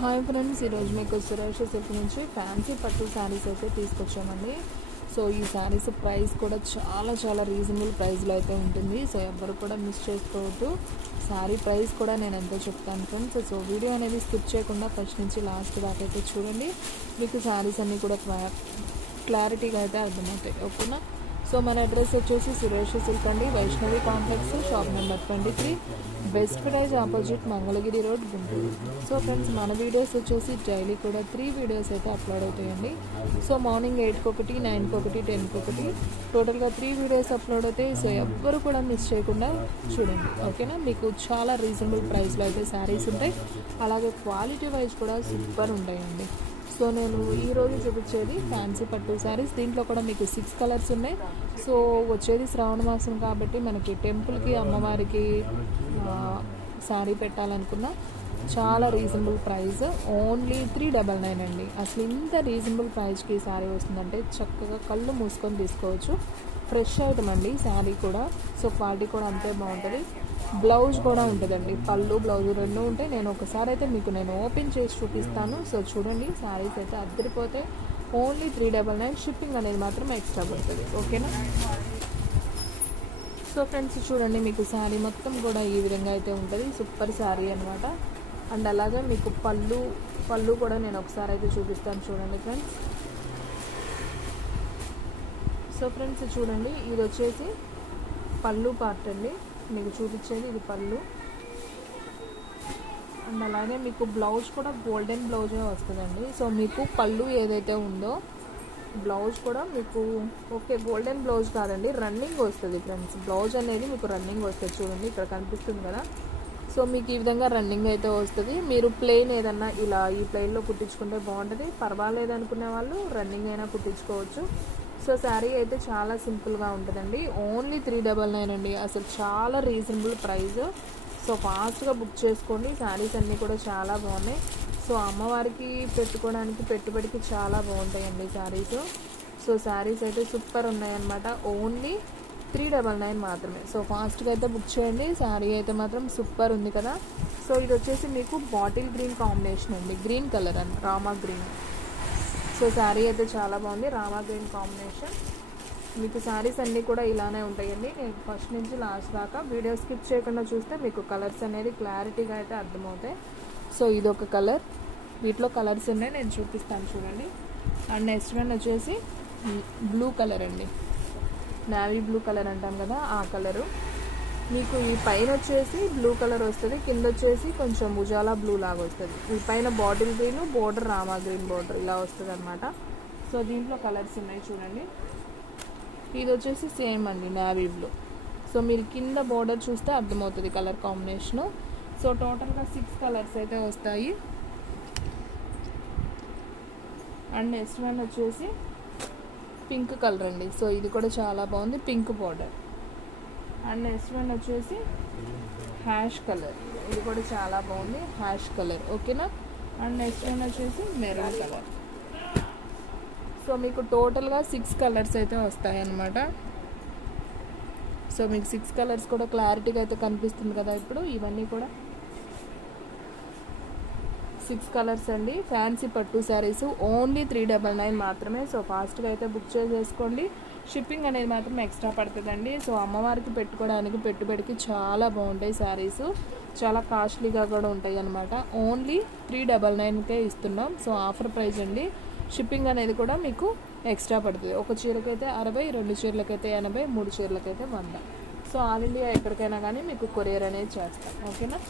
Hi friends, ఈరోజు మీకు Suresh silk నుంచి ఫ్యాన్సీ పట్టు శారీస్ అయితే తీసుకొచ్చామండి. సో ఈ శారీస్ ప్రైస్ కూడా చాలా రీజనబుల్ ప్రైస్లో అయితే ఉంటుంది. సో ఎవ్వరు కూడా మిస్ చేసుకోవద్దు. శారీ ప్రైస్ కూడా నేను ఎంతో చెప్తాను ఫ్రెండ్స్. సో వీడియో అనేది స్కిప్ చేయకుండా ఫస్ట్ నుంచి లాస్ట్ దాకా అయితే చూడండి. మీకు శారీస్ అన్నీ కూడా క్లారిటీగా అయితే అర్థమవుతాయి. ఓకేనా? సో మన అడ్రస్ వచ్చేసి సురేష్ సిల్క్ అండి, Vaishnavi complex, shop number 23, best praise opposite Mangalagiri road, Guntur. So friends, మన వీడియోస్ వచ్చేసి డైలీ కూడా 3 వీడియోస్ అయితే అప్లోడ్ అవుతాయండి. సో మార్నింగ్ 8కి ఒకటి, 9కి ఒకటి, 10కి ఒకటి, టోటల్గా 3 వీడియోస్ అప్లోడ్ అవుతాయి. సో ఎవ్వరు కూడా మిస్ చేయకుండా చూడండి. ఓకేనా? మీకు చాలా రీజనబుల్ ప్రైస్లో అయితే శారీస్ ఉంటాయి. అలాగే క్వాలిటీ వైజ్ కూడా సూపర్ ఉంటాయండి. సో నేను ఈరోజు చూపించేది ఫ్యాన్సీ పట్టు శారీస్. దీంట్లో కూడా మీకు 6 కలర్స్ ఉన్నాయి. సో వచ్చేది శ్రావణ మాసం కాబట్టి మనకి టెంపుల్కి, అమ్మవారికి శారీ పెట్టాలనుకున్న చాలా రీజనబుల్ ప్రైస్, ఓన్లీ 399 అండి. అసలు ఇంత రీజనబుల్ ప్రైస్కి శారీ వస్తుందంటే చక్కగా కళ్ళు మూసుకొని తీసుకోవచ్చు. ఫ్రెష్ ఐటమ్ అండి శారీ కూడా. సో క్వాలిటీ కూడా అంతే బాగుంటుంది. బ్లౌజ్ కూడా ఉంటుందండి, పళ్ళు బ్లౌజ్ రెండు ఉంటాయి. నేను ఒకసారి అయితే మీకు ఓపెన్ చేసి చూపిస్తాను. సో చూడండి, శారీస్ అయితే అద్దరిపోతే ఓన్లీ 399. షిప్పింగ్ అనేది మాత్రం ఎక్స్ట్రా పడుతుంది. ఓకేనా? సో ఫ్రెండ్స్ చూడండి, మీకు శారీ మొత్తం కూడా ఈ విధంగా అయితే ఉంటుంది. సూపర్ శారీ అనమాట. అండ్ అలాగే మీకు పళ్ళు కూడా నేను ఒకసారి అయితే చూపిస్తాను. చూడండి ఫ్రెండ్స్. సో ఫ్రెండ్స్ చూడండి, ఇది వచ్చేసి పళ్ళు పార్ట్ అండి. మీకు చూపించేది ఇది పళ్ళు. అండ్ అలాగే మీకు బ్లౌజ్ కూడా గోల్డెన్ బ్లౌజే వస్తుందండి. సో మీకు పళ్ళు ఏదైతే ఉందో బ్లౌజ్ కూడా మీకు గోల్డెన్ బ్లౌజ్ కాదండి, రన్నింగ్ వస్తుంది ఫ్రెండ్స్. బ్లౌజ్ అనేది మీకు రన్నింగ్ వస్తుంది. చూడండి, ఇక్కడ కనిపిస్తుంది కదా. సో మీకు ఈ విధంగా రన్నింగ్ అయితే వస్తుంది. మీరు ప్లెయిన్ ఏదన్నా ఇలా ఈ ప్లెయిన్లో కుట్టించుకుంటే బాగుంటుంది. పర్వాలేదు అనుకునే వాళ్ళు రన్నింగ్ అయినా కుట్టించుకోవచ్చు. సో శారీ అయితే చాలా సింపుల్గా ఉంటుందండి. ఓన్లీ 399 అండి. అసలు చాలా రీజనబుల్ ప్రైస్. సో ఫాస్ట్గా బుక్ చేసుకోండి. శారీస్ అన్నీ కూడా చాలా బాగున్నాయి. సో అమ్మవారికి పెట్టుకోవడానికి, పెట్టుబడికి చాలా బాగుంటాయండి శారీస్. సో శారీస్ అయితే సూపర్ ఉన్నాయన్నమాట. ఓన్లీ 399 మాత్రమే. సో ఫాస్ట్గా అయితే బుక్ చేయండి. శారీ అయితే మాత్రం సూపర్ ఉంది కదా. సో ఇది వచ్చేసి మీకు బాటిల్ గ్రీన్ కాంబినేషన్ అండి, గ్రీన్ కలర్ అండి, రామా గ్రీన్. సో శారీ అయితే చాలా బాగుంది, రామా గ్రీన్ కాంబినేషన్. మీకు శారీస్ అన్నీ కూడా ఇలానే ఉంటాయండి. నేను ఫస్ట్ నుంచి లాస్ట్ దాకా వీడియో స్కిప్ చేయకుండా చూస్తే మీకు కలర్స్ అనేది క్లారిటీగా అయితే అర్థమవుతాయి. సో ఇదొక కలర్, వీటిలో కలర్స్ ఉన్నాయి, నేను చూపిస్తాను చూడండి. అండ్ నెక్స్ట్ వన్ వచ్చేసి బ్లూ కలర్ అండి, నావీ బ్లూ కలర్ అంటాం కదా, ఆ కలరు. మీకు ఈ పైన వచ్చేసి బ్లూ కలర్ వస్తుంది, కింద వచ్చేసి కొంచెం ఉజాలా బ్లూ లాగా వస్తుంది. ఈ పైన bottle green, border Rama green border ఇలా వస్తుంది అనమాట. సో దీంట్లో కలర్స్ ఉన్నాయి చూడండి. ఇది వచ్చేసి సేమ్ అండి, నావీ బ్లూ. సో మీరు కింద బోర్డర్ చూస్తే అర్థమవుతుంది కలర్ కాంబినేషను. సో టోటల్గా 6 కలర్స్ అయితే వస్తాయి. అండ్ నెక్స్ట్ వన్ వచ్చేసి పింక్ కలర్ అండి. సో ఇది కూడా చాలా బాగుంది, pink border. And next one వచ్చేసి హ్యాష్ కలర్, ఇది కూడా చాలా బాగుంది, హ్యాష్ కలర్. ఓకేనా? అండ్ నెక్స్ట్ వన్ వచ్చేసి మెరూన్ కలర్. సో మీకు టోటల్గా 6 కలర్స్ అయితే వస్తాయి అన్నమాట. సో మీకు 6 కలర్స్ కూడా క్లారిటీగా అయితే కనిపిస్తుంది కదా. ఇప్పుడు ఇవన్నీ కూడా 6 కలర్స్ అండి. ఫ్యాన్సీ పట్టు శారీస్ ఓన్లీ 399 మాత్రమే. సో ఫాస్ట్గా అయితే బుక్ చేసేసుకోండి. షిప్పింగ్ అనేది మాత్రం ఎక్స్ట్రా పడుతుందండి. సో అమ్మవారికి పెట్టుకోవడానికి, పెట్టుబడికి చాలా బాగుంటాయి శారీస్. చాలా కాస్ట్లీగా కూడా ఉంటాయి అన్నమాట. ఓన్లీ 399కే ఇస్తున్నాం. సో ఆఫర్ ప్రైస్ అండి. షిప్పింగ్ అనేది కూడా మీకు ఎక్స్ట్రా పడుతుంది. ఒక చీరకైతే 60, 2 చీరలకైతే 80, 3 చీరలకైతే 100. సో ఆల్ ఇండియా ఎక్కడికైనా కానీ మీకు కొరియర్ అనేది చేస్తాం. ఓకేనా?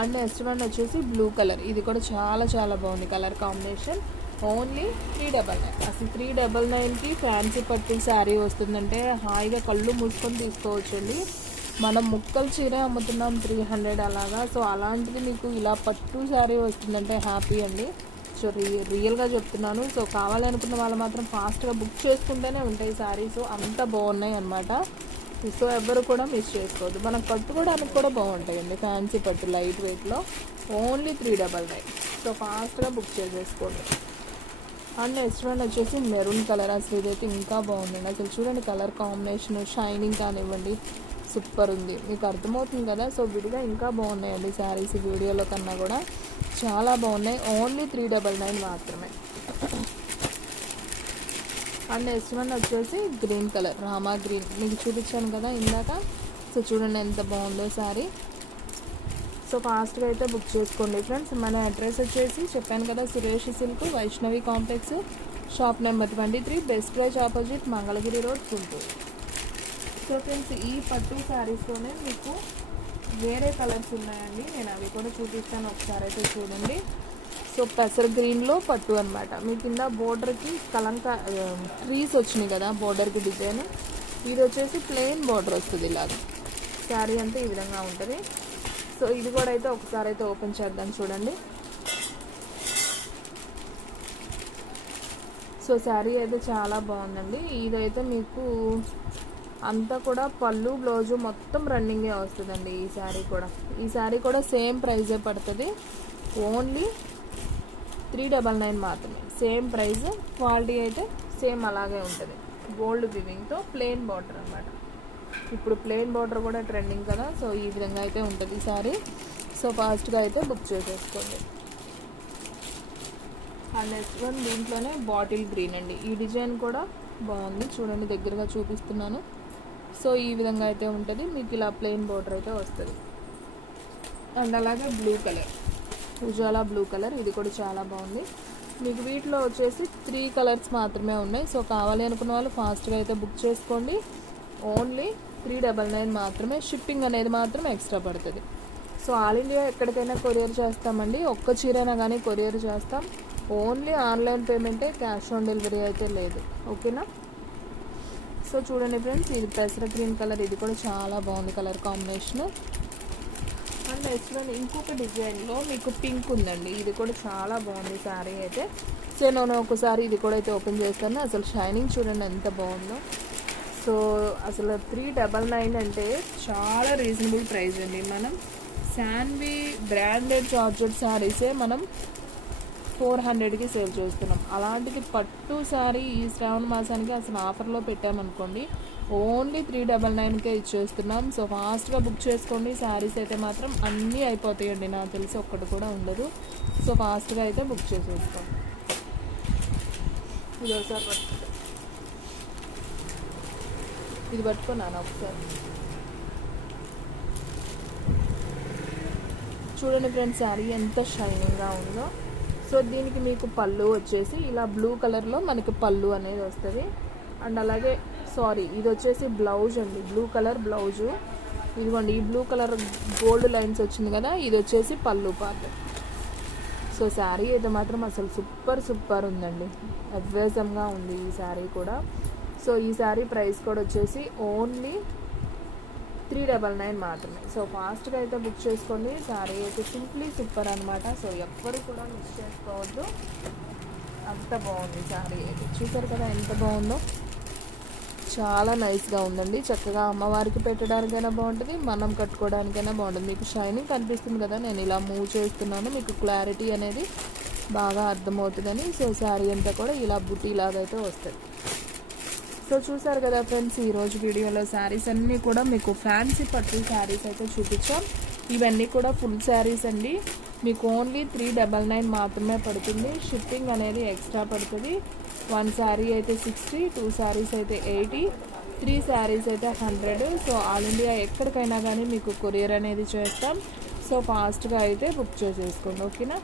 అండ్ నెక్స్ట్ వన్ వచ్చేసి బ్లూ కలర్, ఇది కూడా చాలా బాగుంది కలర్ కాంబినేషన్. ఓన్లీ 399. అసలు 399కి ఫ్యాన్సీ పట్టు శారీ వస్తుందంటే హాయిగా కళ్ళు మూసుకొని తీసుకోవచ్చండి. మనం ముక్కలు చీర అమ్ముతున్నాం 300 అలాగా. సో అలాంటిది మీకు ఇలా పట్టు శారీ వస్తుందంటే హ్యాపీ అండి. సో రియల్గా చెప్తున్నాను. సో కావాలనుకున్న వాళ్ళు మాత్రం ఫాస్ట్గా బుక్ చేసుకుంటేనే ఉంటాయి శారీస్, అంత బాగున్నాయి అన్నమాట. సో ఎవరు కూడా మిస్ చేసుకోవద్దు. మనం కట్టుకోవడానికి కూడా బాగుంటాయండి ఫ్యాన్సీ పట్టు లైట్ వెయిట్లో. ఓన్లీ 399. సో ఫాస్ట్గా బుక్ చేసేసుకోండి. అండ్ నెక్స్ట్ వన్ వచ్చేసి మెరూన్ కలర్. అసలు ఇదైతే ఇంకా బాగుందండి. అసలు చూడండి కలర్ కాంబినేషన్, షైనింగ్ కానివ్వండి. సూపర్ ఉంది, మీకు అర్థమవుతుంది కదా. సో విడిగా ఇంకా బాగున్నాయండి శారీస్, వీడియోలో కన్నా కూడా చాలా బాగున్నాయి. ఓన్లీ 399 మాత్రమే. అండ్ నెక్స్ట్ వన్ వచ్చేసి గ్రీన్ కలర్, రామా గ్రీన్ మీకు చూపించాను కదా ఇందాక. సో చూడండి ఎంత బాగుందో శారీ. సో ఫాస్ట్గా అయితే బుక్ చేసుకోండి ఫ్రెండ్స్. మన అడ్రస్ వచ్చేసి చెప్పాను కదా, Suresh silk, Vaishnavi complex, shop number 23, best praise opposite, Mangalagiri road, Guntur. So friends ఈ పట్టు శారీస్లోనే మీకు వేరే కలర్స్ ఉన్నాయండి, నేను అవి కూడా చూపిస్తాను, ఒకసారి అయితే చూడండి. సో పెసర్ గ్రీన్లో పట్టు అనమాట. మీ కింద బోర్డర్కి కలంక ట్రీస్ వచ్చినాయి కదా బోర్డర్కి డిజైన్. ఇది వచ్చేసి ప్లెయిన్ బోర్డర్ వస్తుంది ఇలాగ. శారీ అంతా ఈ విధంగా ఉంటుంది. సో ఇది కూడా అయితే ఒకసారి అయితే ఓపెన్ చేద్దాం చూడండి. సో శారీ అయితే చాలా బాగుందండి. ఇదైతే మీకు అంతా కూడా పళ్ళు బ్లౌజు మొత్తం రన్నింగే వస్తుందండి. ఈ శారీ కూడా సేమ్ ప్రైజే పడుతుంది, ఓన్లీ 399 మాత్రమే. సేమ్ ప్రైస్, క్వాలిటీ అయితే సేమ్ అలాగే ఉంటుంది. గోల్డ్ వివింగ్తో ప్లెయిన్ బార్డర్ అనమాట. ఇప్పుడు ప్లెయిన్ బార్డర్ కూడా ట్రెండింగ్ కదా. సో ఈ విధంగా అయితే ఉంటుంది ఈ శారీ. సో ఫాస్ట్గా అయితే బుక్ చేసేసుకోండి. అండ్ నెక్స్ట్ వన్ దీంట్లోనే బాటిల్ గ్రీన్ అండి. ఈ డిజైన్ కూడా బాగుంది, చూడండి దగ్గరగా చూపిస్తున్నాను. సో ఈ విధంగా అయితే ఉంటుంది, మీకు ఇలా ప్లెయిన్ బార్డర్ అయితే వస్తుంది. అండ్ అలాగే blue colour, Ujala blue colour, ఇది కూడా చాలా బాగుంది. మీకు వీటిలో వచ్చేసి 3 కలర్స్ మాత్రమే ఉన్నాయి. సో కావాలి అనుకున్న వాళ్ళు ఫాస్ట్గా అయితే బుక్ చేసుకోండి. ఓన్లీ 399 మాత్రమే. షిప్పింగ్ అనేది మాత్రం ఎక్స్ట్రా పడుతుంది. సో ఆల్ ఇండియా ఎక్కడికైనా కొరియర్ చేస్తామండి. ఒక్క చీరైనా కానీ కొరియర్ చేస్తాం. ఓన్లీ ఆన్లైన్ పేమెంటే, క్యాష్ ఆన్ డెలివరీ అయితే లేదు. ఓకేనా. సో చూడండి ఫ్రెండ్స్, ఇది పెసర గ్రీన్ కలర్, ఇది కూడా చాలా బాగుంది colour combination. And next one ఇంకొక డిజైన్లో మీకు పింక్ ఉందండి. ఇది కూడా చాలా బాగుంది శారీ అయితే. సో నేను ఒకసారి ఇది కూడా అయితే ఓపెన్ చేస్తాను. అసలు షైనింగ్ చూడండి ఎంత బాగుందో. సో అసలు 399 అంటే చాలా రీజనబుల్ ప్రైస్ అండి. మనం శాన్వి బ్రాండెడ్ జార్జెట్ శారీసే మనం 400కి సేల్ చేస్తున్నాం. అలాంటిది పట్టు శారీ ఈ శ్రావణ మాసానికి అసలు ఆఫర్లో పెట్టామనుకోండి, ఓన్లీ 399కే ఇచ్చేస్తున్నాం. సో ఫాస్ట్గా బుక్ చేసుకోండి. శారీస్ అయితే మాత్రం అన్నీ అయిపోతాయండి, నాకు తెలిసి ఒక్కటి కూడా ఉండదు. సో ఫాస్ట్గా అయితే బుక్ చేసేసుకోండి. ఇది ఒకసారి పట్టుకోండి, ఇది పట్టుకున్నాను ఒకసారి చూడండి ఫ్రెండ్స్, శారీ ఎంత షైనింగ్గా ఉందో. సో దీనికి మీకు పళ్ళు వచ్చేసి ఇలా బ్లూ కలర్లో మనకి పళ్ళు అనేది వస్తుంది. అండ్ అలాగే ఇది వచ్చేసి బ్లౌజ్ అండి, బ్లూ కలర్ బ్లౌజు. ఇదిగోండి ఈ బ్లూ కలర్ గోల్డ్ లైన్స్ వచ్చింది కదా, ఇది వచ్చేసి పళ్ళు పార్ట్. సో శారీ అయితే మాత్రం అసలు సూపర్ ఉందండి, అద్భుతంగా ఉంది ఈ శారీ కూడా. సో ఈ శారీ ప్రైస్ కూడా వచ్చేసి ఓన్లీ 399 మాత్రమే. సో ఫాస్ట్గా అయితే బుక్ చేసుకోండి. శారీ అయితే సింప్లీ సూపర్ అనమాట. సో ఎవ్వరు కూడా మిస్ చేసుకోవద్దు, అంత బాగుంది శారీ అయితే. చూసారు కదా ఎంత బాగుందో, చాలా నైస్గా ఉందండి. చక్కగా అమ్మవారికి పెట్టడానికైనా బాగుంటుంది, మనం కట్టుకోవడానికైనా బాగుంటుంది. మీకు షైనింగ్ కనిపిస్తుంది కదా, నేను ఇలా మూవ్ చేస్తున్నాను, మీకు క్లారిటీ అనేది బాగా అర్థమవుతుందని. సో శారీ అంతా కూడా ఇలా బుటీ లాగా అయితే వస్తుంది. సో చూసారు కదా ఫ్రెండ్స్, ఈరోజు వీడియోలో శారీస్ అన్నీ కూడా మీకు ఫ్యాన్సీ పట్టు శారీస్ అయితే చూపించాం. ఇవన్నీ కూడా ఫుల్ శారీస్ అండి. మీకు ఓన్లీ 399 మాత్రమే పడుతుంది. షిప్పింగ్ అనేది ఎక్స్ట్రా పడుతుంది. 1 శారీ అయితే 60, 2 శారీస్ అయితే 80, 3 శారీస్ అయితే 100. సో ఆల్ ఇండియా ఎక్కడికైనా కానీ మీకు కొరియర్ అనేది చేస్తాం. సో ఫాస్ట్గా అయితే బుక్ చేసేసుకోండి. ఓకేనా.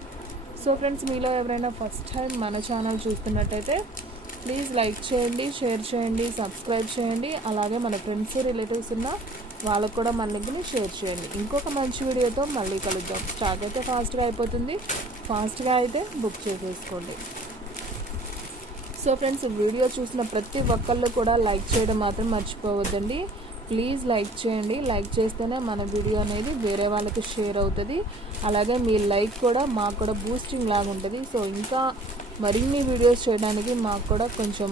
సో ఫ్రెండ్స్, మీలో ఎవరైనా ఫస్ట్ టైం మన ఛానల్ చూస్తున్నట్టయితే ప్లీజ్ లైక్ చేయండి, షేర్ చేయండి, సబ్స్క్రైబ్ చేయండి. అలాగే మన ఫ్రెండ్స్ రిలేటివ్స్ ఉన్న వాళ్ళకు కూడా మన లింక్ని షేర్ చేయండి. ఇంకొక మంచి వీడియోతో మళ్ళీ కలుద్దాం. స్టాక్ అయితే ఫాస్ట్గా అయిపోతుంది, ఫాస్ట్గా అయితే బుక్ చేసేసుకోండి. సో ఫ్రెండ్స్, వీడియో చూసిన ప్రతి ఒక్కళ్ళు కూడా లైక్ చేయడం మాత్రం మర్చిపోవద్దండి. ప్లీజ్ లైక్ చేయండి. లైక్ చేస్తేనే మన వీడియో అనేది వేరే వాళ్ళకి షేర్ అవుతుంది. అలాగే మీ లైక్ కూడా మాకు కూడా బూస్టింగ్ లాగా ఉంటుంది. సో ఇంకా మరిన్ని వీడియోస్ చేయడానికి మాకు కూడా కొంచెం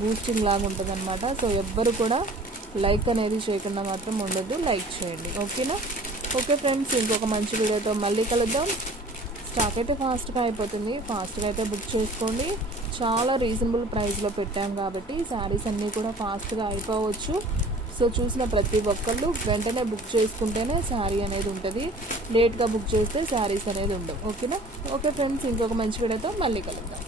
బూస్టింగ్ లాగా ఉంటుంది అనమాట. సో ఎవ్వరు కూడా లైక్ అనేది చేయకుండా మాత్రం ఉండదు, లైక్ చేయండి. ఓకేనా. ఓకే ఫ్రెండ్స్, ఇంకొక మంచి వీడియోతో మళ్ళీ కలుద్దాం. స్టాక్ అయితే ఫాస్ట్గా అయిపోతుంది, ఫాస్ట్గా అయితే బుక్ చేసుకోండి. చాలా రీజనబుల్ ప్రైస్లో పెట్టాం కాబట్టి శారీస్ అన్నీ కూడా ఫాస్ట్గా అయిపోవచ్చు. సో చూసిన ప్రతి ఒక్కళ్ళు వెంటనే బుక్ చేసుకుంటేనే శారీ అనేది ఉంటుంది. లేట్గా బుక్ చేస్తే శారీస్ అనేది ఉండవు. ఓకేనా? ఓకే ఫ్రెండ్స్, ఇంకొక మంచి వీడియోతో మళ్ళీ కలుద్దాం.